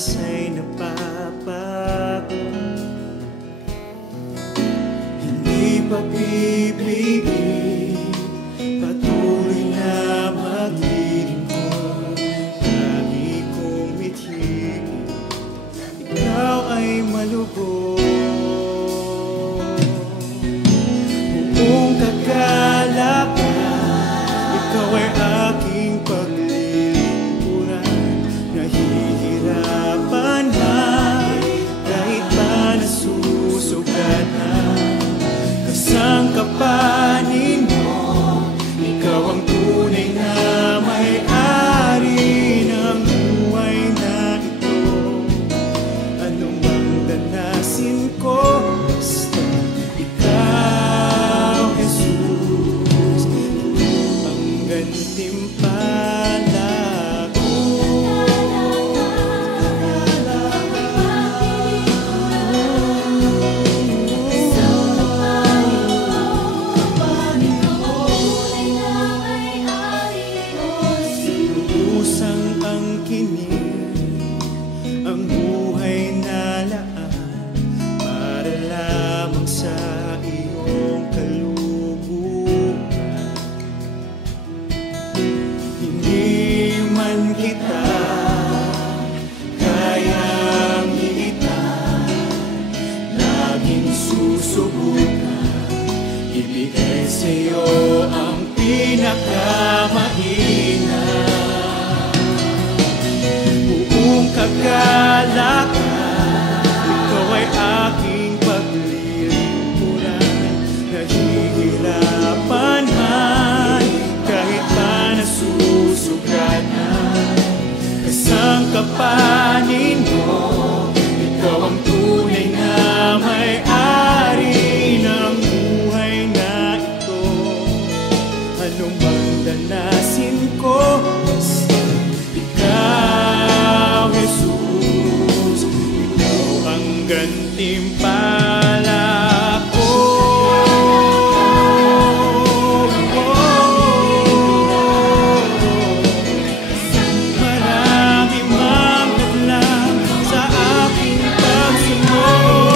oras ay napapago, hindi papipigil, patuloy na maglilingkod. Lagi kong mithiin, ikaw ay malubos. Buong kagalakan, ikaw ay aking paglilingkuran. Nahihirapan man, kahit pa nasusugat na. Kasangkapanin mo, ikaw ang tunay na may-ari ng buhay na ito. Anumang danasin ko, basta ikaw, Jesus, ang gantimpala ko. Sinubusang ang kinig, ang buhay na laan, para lamang sa iyong kaluguran. Hindi man kita kayang iitan, laging susubukan ibigay sa'yo ang pinakamainam. Buong kagalakan, ikaw ay aking paglilingkuran. Nahihirapan man, kahit pa nasusugatan. Kasangkapanin mo, ikaw ang tunay na may-ari ng buhay na ito. Anong bang danasin ko, basta ikaw, Jesus, ikaw ang gantimpala ko. Marami mang hadlang sa aking pagsunod,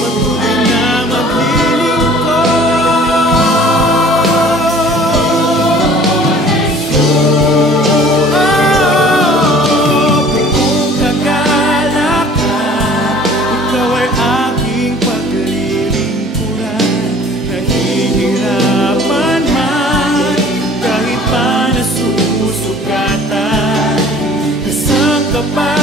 patuloy na maglilingkod. Buong kagalakan, ikaw ay aking paglilingkuran. Nahihirapan man, kahit pa nasusugatan. Kasangkapan